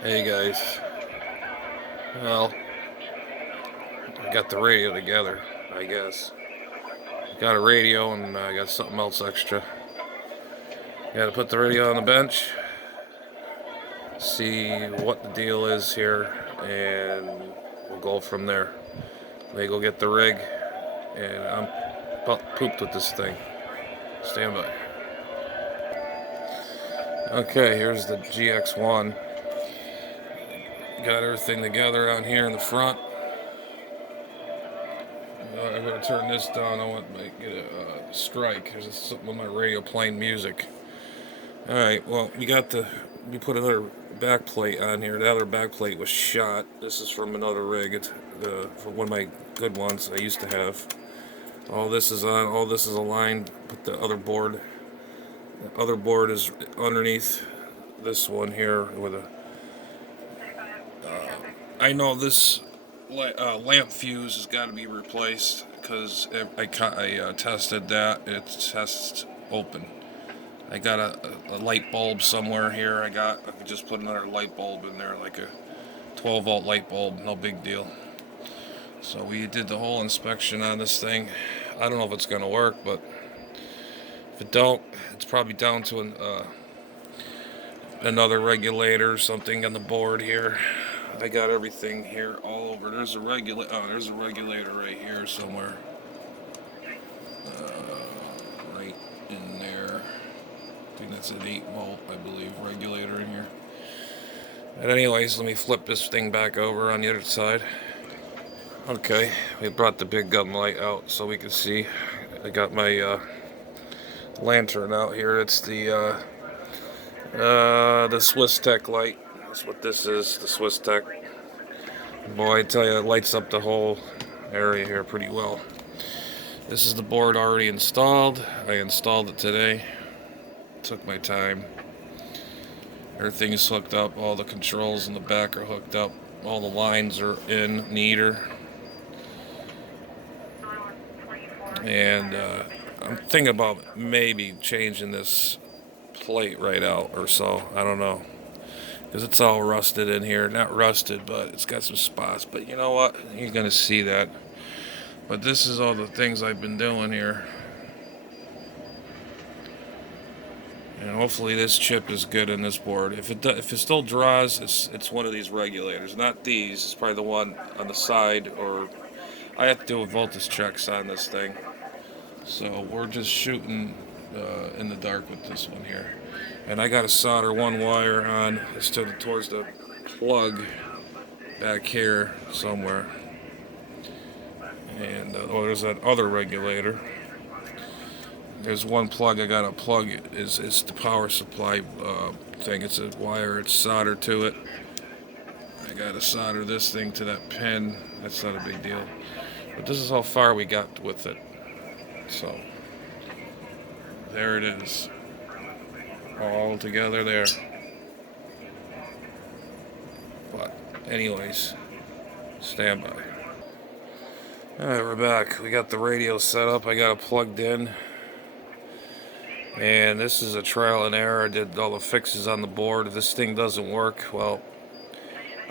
Hey guys, well, I got the radio together, I guess. Got a radio and I got something else extra. Gotta put the radio on the bench, see what the deal is here, and we'll go from there. They go get the rig, and I'm pooped with this thing. Stand by. Okay, here's the GX1. Got everything together on here in the front. I'm gonna turn this down. I want to get a strike. There's something with my radio playing music. All right. Well, we put another back plate on here. The other back plate was shot. This is from another rig. It's from one of my good ones I used to have. All this is on. All this is aligned. Put the other board. The other board is underneath this one here with a. I know this lamp fuse has got to be replaced because I tested that. It tests open. I got a light bulb somewhere here. I could just put another light bulb in there, like a 12 volt light bulb, no big deal. So we did the whole inspection on this thing. I don't know if it's gonna work, but if it don't, it's probably down to another regulator or something on the board here. I got everything here all over. There's a regulator right here somewhere. Right in there. I think that's an 8 volt, I believe, regulator in here. But anyways, let me flip this thing back over on the other side. Okay, we brought the big gun light out so we can see. I got my lantern out here. It's the Swiss Tech light. That's what this is, the Swiss Tech. Boy, I tell you, it lights up the whole area here pretty well. This is the board already installed. I installed it today. Took my time. Everything's hooked up. All the controls in the back are hooked up. All the lines are in neater. And I'm thinking about maybe changing this plate right out or so. I don't know. Because it's all rusted in here. Not rusted, but it's got some spots. But you know what? You're going to see that. But this is all the things I've been doing here. And hopefully this chip is good in this board. If it still draws, it's one of these regulators. Not these. It's probably the one on the side. Or I have to do voltage checks on this thing. So we're just shooting in the dark with this one here. And I got to solder one wire on towards the plug back here somewhere. And there's that other regulator. There's one plug I got to plug. It's the power supply thing. It's a wire. It's soldered to it. I got to solder this thing to that pin. That's not a big deal. But this is how far we got with it. So there it is. All together there. But anyways, stand by. Alright, we're back. We got the radio set up. I got it plugged in. And this is a trial and error. I did all the fixes on the board. If this thing doesn't work, well,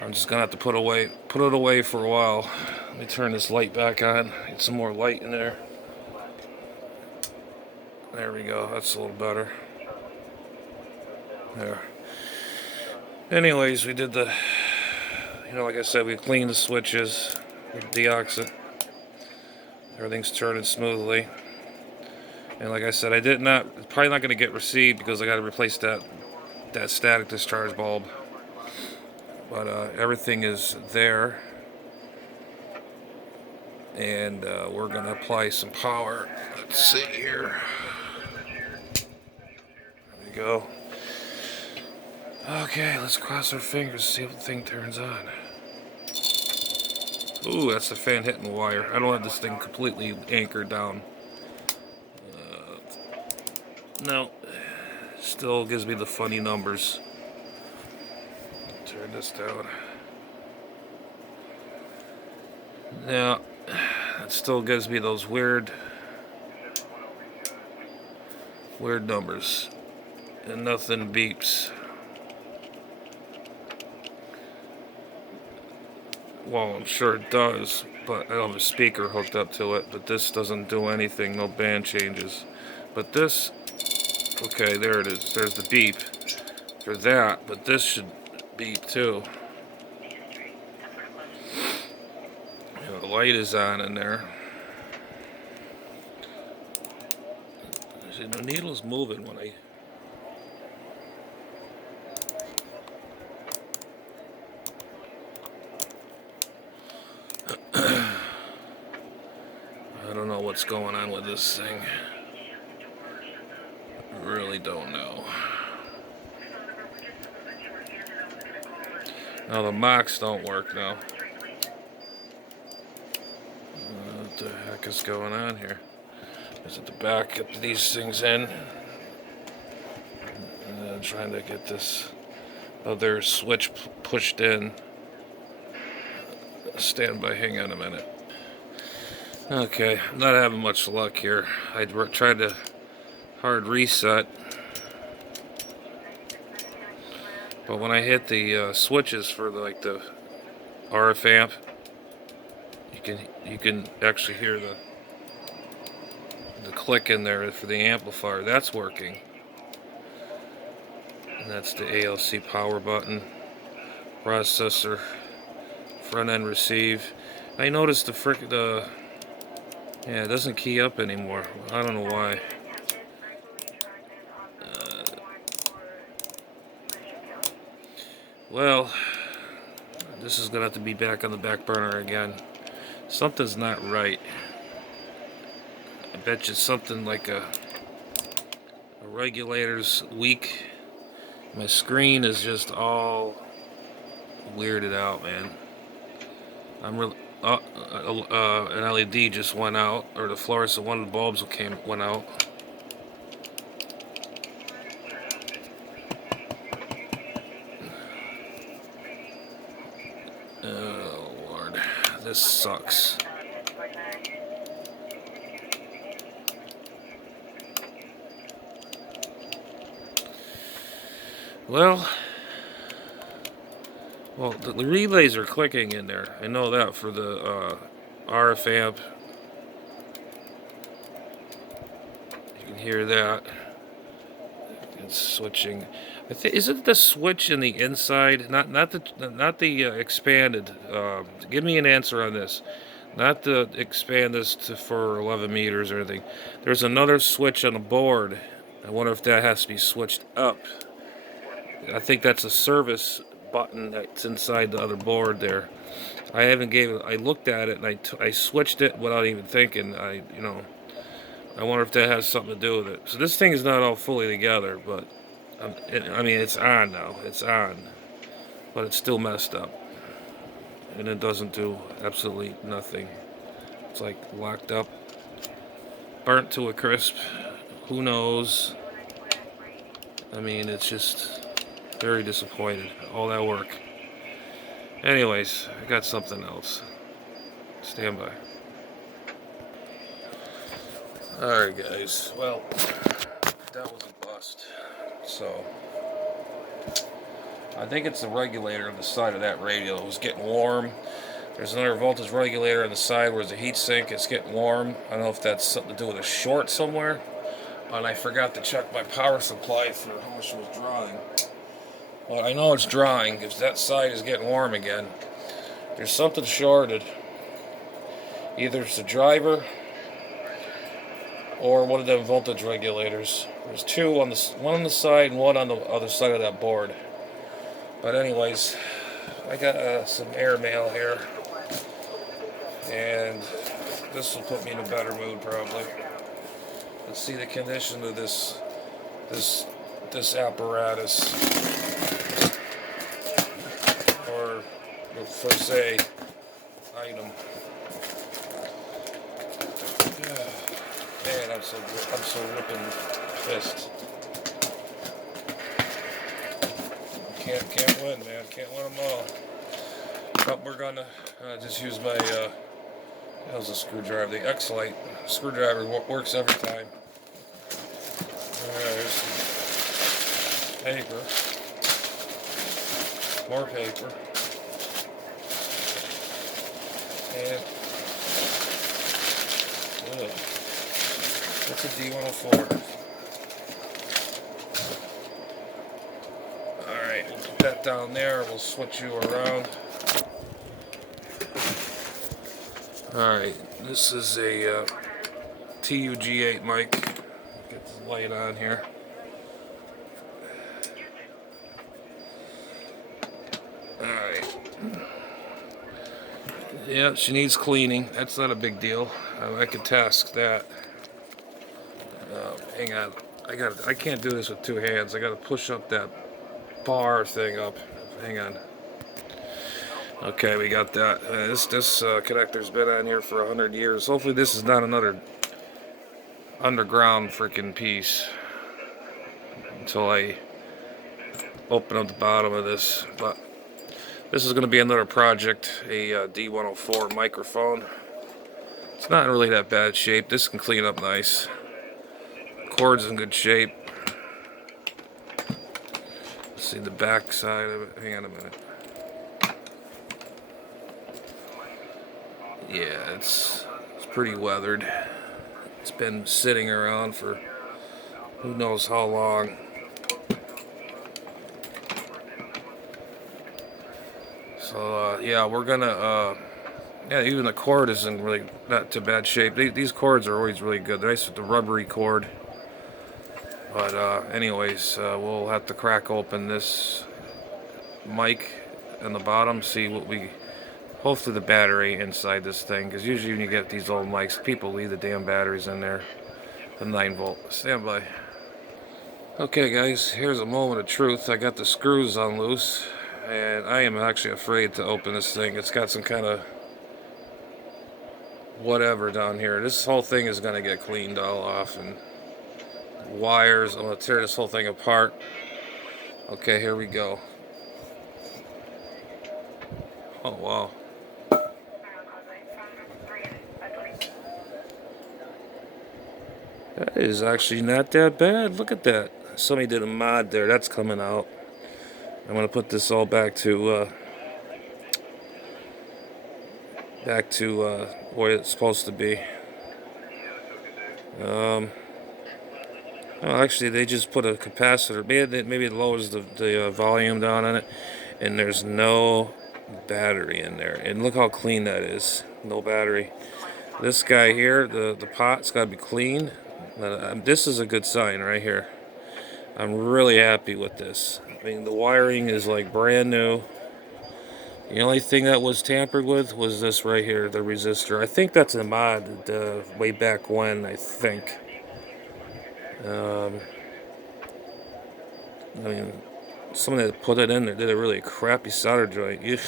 I'm just gonna have to put it away for a while. Let me turn this light back on. Get some more light in there. There we go. That's a little better. There. Anyways, we did like I said, we cleaned the switches, deoxit. Everything's turning smoothly. And like I said, it's probably not going to get received because I got to replace that static discharge bulb. But everything is there. And we're going to apply some power. Let's see here. There we go. Okay, let's cross our fingers, see if the thing turns on. Ooh, that's the fan hitting the wire. I don't have this thing completely anchored down. No, still gives me the funny numbers. Turn this down. Now, it still gives me those weird numbers. And nothing beeps. Well, I'm sure it does, but I have a speaker hooked up to it, but this doesn't do anything, no band changes. But this, okay, there it is. There's the beep for that, but this should beep too. You know, the light is on in there. See, the needle's moving when I... I don't know what's going on with this thing. I really don't know. Now the mocks don't work now. What the heck is going on here? Is it the back? Get these things in. And I'm trying to get this other switch pushed in. Stand by, hang on a minute. Okay, I'm not having much luck here. I tried to hard reset, but when I hit the switches for the RF amp, you can actually hear the click in there for the amplifier. That's working, and that's the ALC power button, processor, front end receive. I noticed yeah, it doesn't key up anymore. I don't know why. Well, this is gonna have to be back on the back burner again. Something's not right. I bet you something like a regulator's weak. My screen is just all weirded out, man. I'm really... an LED just went out, or the fluorescent one of the bulbs went out. Oh Lord, this sucks. Well, the relays are clicking in there. I know that for the RF amp. You can hear that. It's switching. Isn't the switch in the inside? Not the expanded. Give me an answer on this. Not to expand this for 11 meters or anything. There's another switch on the board. I wonder if that has to be switched up. I think that's a service button that's inside the other board there. I looked at it and I switched it without even thinking. I wonder if that has something to do with it. So this thing is not all fully together, but I mean it's on now. It's on, but it's still messed up, and it doesn't do absolutely nothing. It's like locked up, burnt to a crisp. Who knows? I mean, it's just very disappointed. All that work. Anyways, I got something else. Stand by. Alright guys, well, that was a bust. So, I think it's the regulator on the side of that radio. It was getting warm. There's another voltage regulator on the side where there's a heat sink. It's getting warm. I don't know if that's something to do with a short somewhere. And I forgot to check my power supply for how much it was drawing. Well, I know it's drawing because that side is getting warm again. There's something shorted. Either it's the driver or one of them voltage regulators. There's two one on the side and one on the other side of that board. But anyways, I got some airmail here, and this will put me in a better mood probably. Let's see the condition of this apparatus, or for say item. Man, I'm so ripping pissed. Can't win, man. Can't win them all. But we're gonna just use my how's the screwdriver? The X-Lite screwdriver works every time. There's some paper. More paper. And that's a D104. Alright, we'll put that down there. We'll switch you around. Alright, this is a TUG8 mic. Get the light on here. Alright. Yeah, she needs cleaning. That's not a big deal. I can task that. Hang on. I can't do this with two hands. I gotta push up that bar thing up. Hang on. Okay, we got that. This connector's been on here for 100 years. Hopefully this is not another underground freaking piece until I open up the bottom of this. But this is going to be another project, a D104 microphone. It's not in really that bad shape. This can clean up nice. Cord's in good shape. Let's see the back side of it. Hang on a minute. Yeah, it's pretty weathered. It's been sitting around for who knows how long. So yeah, we're gonna yeah, even the cord is in really not too bad shape. These cords are always really good. They're nice with the rubbery cord. But anyways, we'll have to crack open this mic on the bottom, see what we, hopefully the battery inside this thing, because usually when you get these old mics, people leave the damn batteries in there. The 9-volt. Stand by. Okay guys, here's a moment of truth. I got the screws on loose, and I am actually afraid to open this thing. It's got some kind of whatever down here. This whole thing is going to get cleaned all off, and wires. I'm going to tear this whole thing apart. Okay, here we go. Oh wow. That is actually not that bad. Look at that. Somebody did a mod there. That's coming out. I'm going to put this all back to where it's supposed to be. Well, actually, they just put a capacitor. Maybe it lowers the volume down on it, and there's no battery in there. And look how clean that is. No battery. This guy here, the pot's got to be clean. This is a good sign right here. I'm really happy with this. I mean, the wiring is like brand new. The only thing that was tampered with was this right here, the resistor. I think that's a mod way back when, I think. I mean, someone that put it in there did a really crappy solder joint. I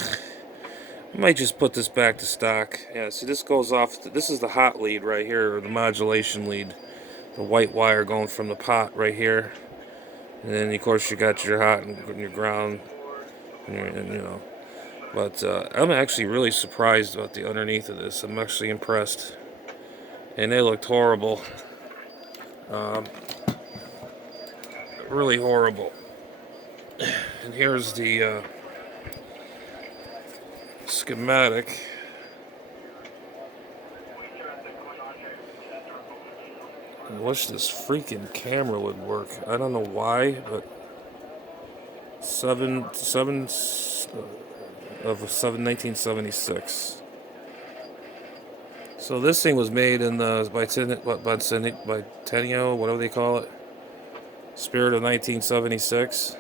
might just put this back to stock. Yeah, see, this goes off. This is the hot lead right here, or the modulation lead. The white wire going from the pot right here. And then, of course, you got your hot and your ground. And you know. But I'm actually really surprised about the underneath of this. I'm actually impressed. And they looked horrible. Really horrible. And here's the schematic. I wish this freaking camera would work. I don't know why, but 1976. So this thing was made in the bicentennial, whatever they call it, spirit of 1976.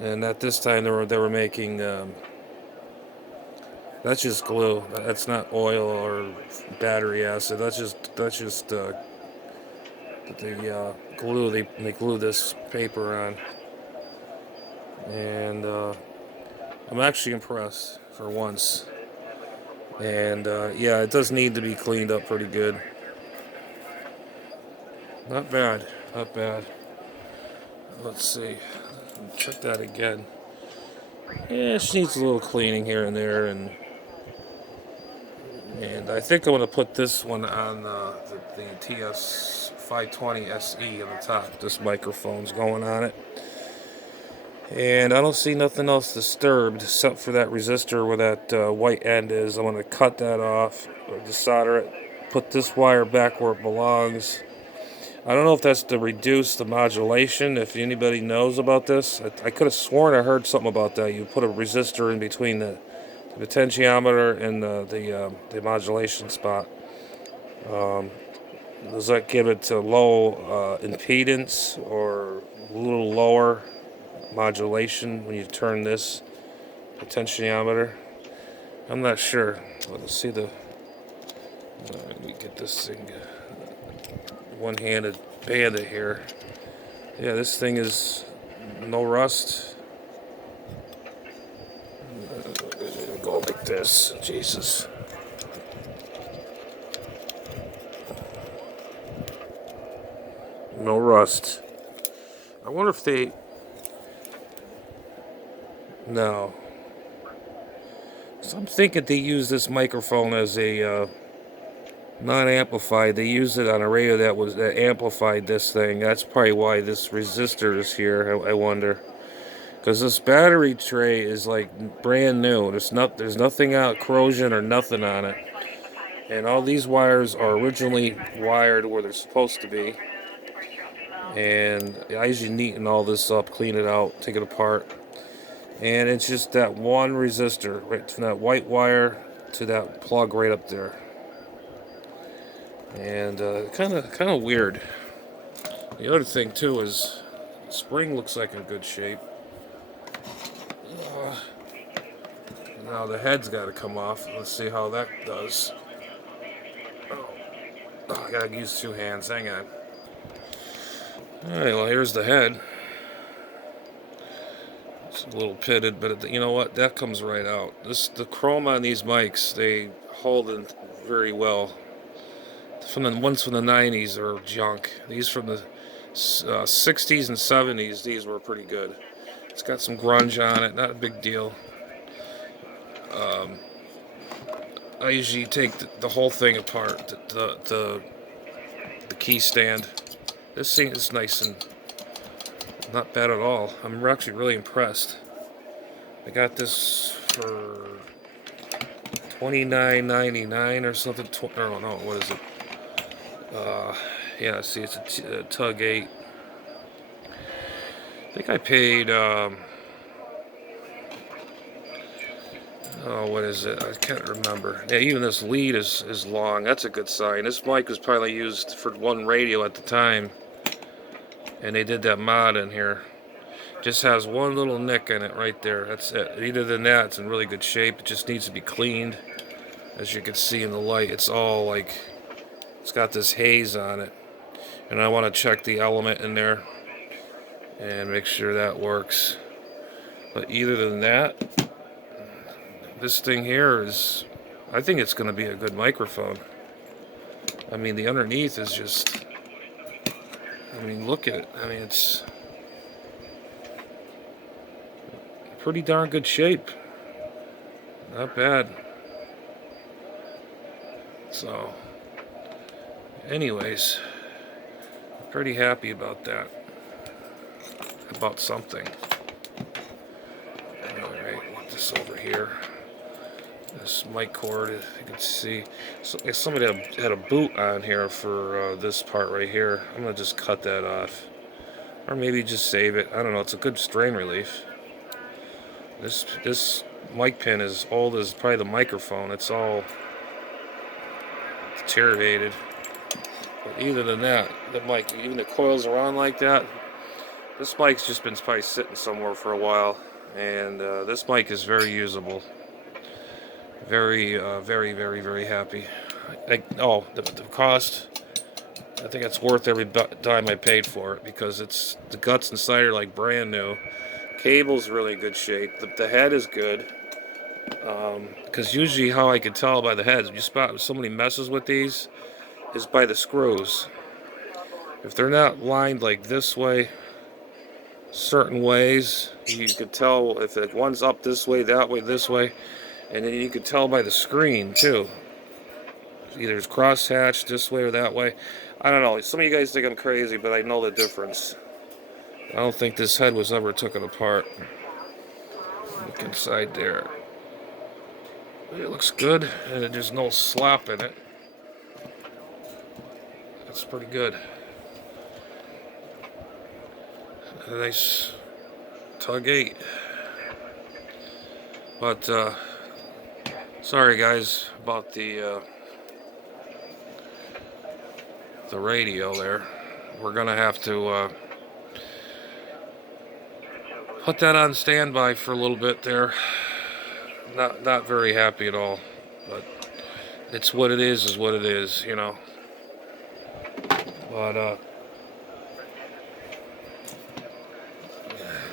And at this time they were making that's just glue. That's not oil or battery acid. That's just the glue. They glue this paper on, and I'm actually impressed for once. And yeah, it does need to be cleaned up pretty good. Not bad, not bad. Let's see. Check that again. Yeah, she needs a little cleaning here and there, and I think I'm going to put this one on the TS 520 SE on the top. This microphone's going on it. And I don't see nothing else disturbed except for that resistor where that white end is. I'm going to cut that off, or desolder it, put this wire back where it belongs. I don't know if that's to reduce the modulation, if anybody knows about this. I could have sworn I heard something about that. You put a resistor in between the potentiometer and the modulation spot. Does that give it to low impedance or a little lower modulation when you turn this potentiometer? I'm not sure. Let's see the. Let me get this thing one-handed bandit here. Yeah, this thing is no rust. Go like this. Jesus. No rust. I wonder if they. No. So I'm thinking they use this microphone as a non-amplified. They used it on a radio that amplified this thing. That's probably why this resistor is here. I wonder, because this battery tray is like brand new. There's nothing out, corrosion or nothing on it, and all these wires are originally wired where they're supposed to be. And I usually neaten all this up, clean it out, take it apart. And it's just that one resistor, right from that white wire to that plug right up there. And kind of weird. The other thing too is the spring looks like in good shape. Now the head's got to come off. Let's see how that does. Oh, I gotta use two hands. Hang on. All right. Well, here's the head. It's a little pitted, but you know what? That comes right out. The chrome on these mics, they hold in very well. From the ones from the 90s are junk. These from the 60s and 70s, these were pretty good. It's got some grunge on it, not a big deal. I usually take the whole thing apart, the key stand. This thing is nice and not bad at all. I'm actually really impressed. I got this for $29.99 or something. I don't know, what is it? Yeah, see, it's a TUG8. I think I paid, oh, what is it? I can't remember. Yeah, even this lead is long. That's a good sign. This mic was probably used for one radio at the time, and they did that mod in here. Just has one little nick in it right there. That's it. Other than that, it's in really good shape. It just needs to be cleaned. As you can see in the light, it's all like, it's got this haze on it. And I want to check the element in there and make sure that works. But either than that, this thing here is, I think it's going to be a good microphone. I mean, the underneath is just, I mean, look at it. I mean, it's pretty darn good shape. Not bad. So, anyways, I'm pretty happy about that. About something. Alright, put this over here. This mic cord, you can see. So if somebody had a boot on here for this part right here, I'm going to just cut that off. Or maybe just save it. I don't know, it's a good strain relief. This mic pin is old as probably the microphone. It's all deteriorated. But either than that, the mic, even the coils are on like that. This mic's just been probably sitting somewhere for a while, and this mic is very usable. Very, very happy. The cost, I think it's worth every dime I paid for it, because it's, the guts inside are like brand new. Cable's really good shape. The head is good. Because usually how I can tell by the heads, if you spot if somebody messes with these, is by the screws. If they're not lined like this way, certain ways, you could tell if one's up this way, that way, this way, and then you could tell by the screen too. Either it's cross-hatched this way or that way. I don't know. Some of you guys think I'm crazy, but I know the difference. I don't think this head was ever taken apart. Look inside there. It looks good, and there's no slop in it. That's pretty good. A nice TUG8. But sorry guys about the radio there. We're gonna have to put that on standby for a little bit there. Not very happy at all, but it's what it is what it is, you know. But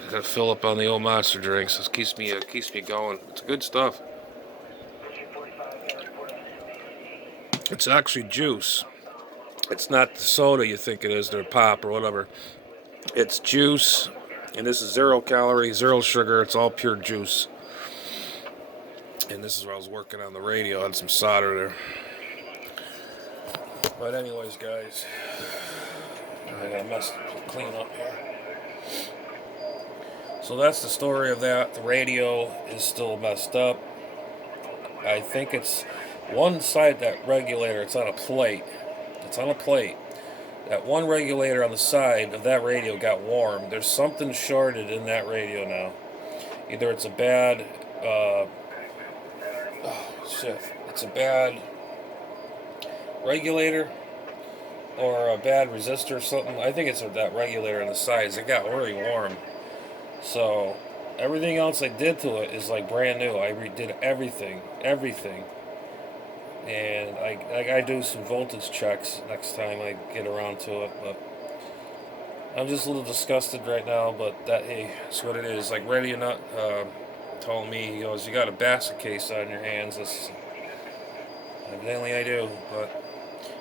gotta fill up on the old monster drinks. This keeps me going. It's good stuff. It's actually juice. It's not the soda you think it is, or pop or whatever. It's juice, and this is 0 calorie, 0 sugar. It's all pure juice. And this is where I was working on the radio on some solder there. But anyways, guys, I got messed clean up here. So that's the story of that. The radio is still messed up. I think it's one side, that regulator, it's on a plate. It's on a plate. That one regulator on the side of that radio got warm. There's something shorted in that radio now. Either it's a bad, it's a bad regulator or a bad resistor or something. I think it's that regulator on the sides. It got really warm. So everything else I did to it is like brand new. I redid everything. And I gotta do some voltage checks next time I get around to it. But I'm just a little disgusted right now. But hey, that's what it is. Like Radio Nut told me, he goes, "You got a basket case on your hands." Evidently I do. But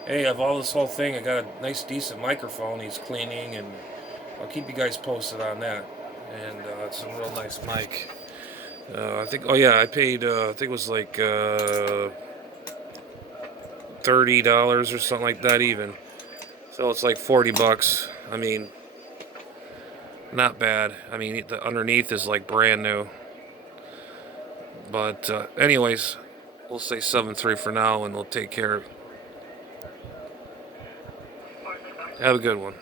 hey, of all this whole thing, I got a nice, decent microphone. He's cleaning, and I'll keep you guys posted on that. And it's a real nice mic. I think. Oh yeah, I paid. I think it was like $30 or something like that even. So it's like $40. I mean, not bad. I mean, the underneath is like brand new. But anyways, we'll say 7.3 for now, and we'll take care of it. Have a good one.